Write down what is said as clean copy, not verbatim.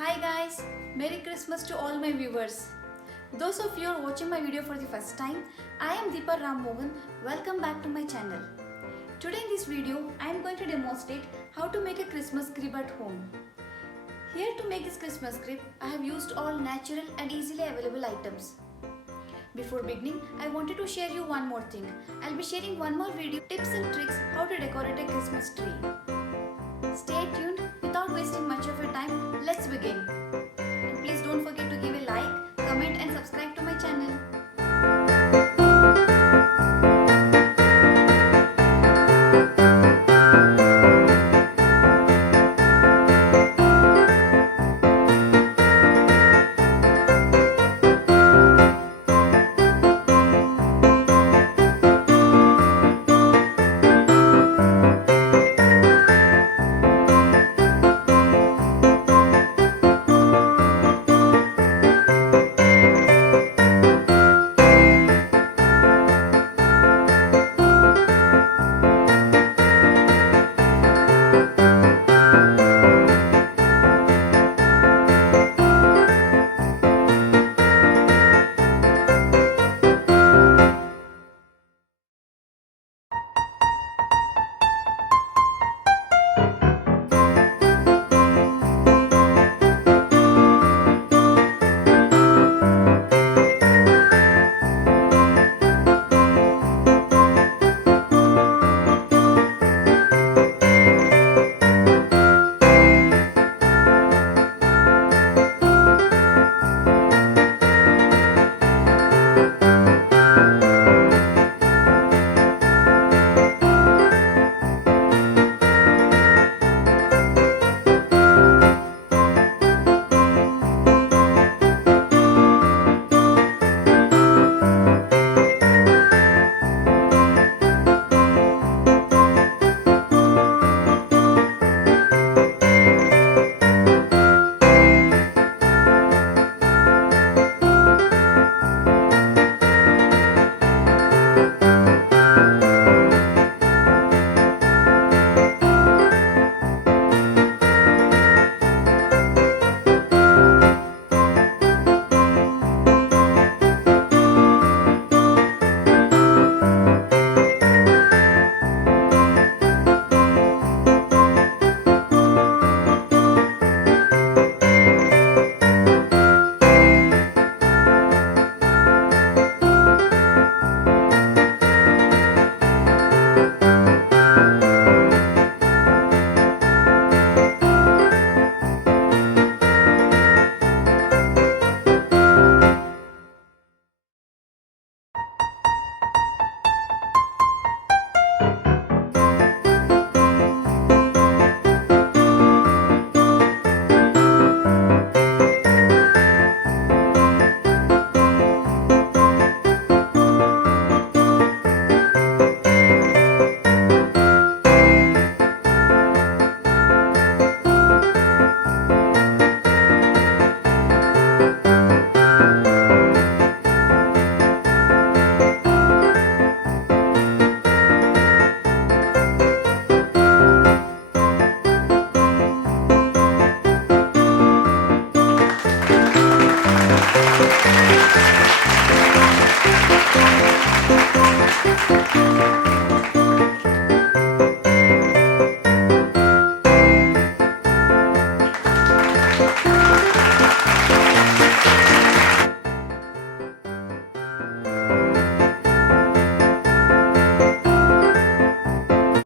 Hi guys, Merry Christmas to all my viewers. Those of you who are watching my video for the first time, I am Deepa Ram Mohan. Welcome back to my channel. Today in this video, I am going to demonstrate how to make a Christmas crib at home. Here to make this Christmas crib, I have used all natural and easily available items. Before beginning, I wanted to share you one more thing. I'll be sharing one more video, tips and tricks how to decorate a Christmas tree. Stay tuned. Without wasting much of your time, let's begin. And please don't forget to give a like, comment and subscribe to my channel.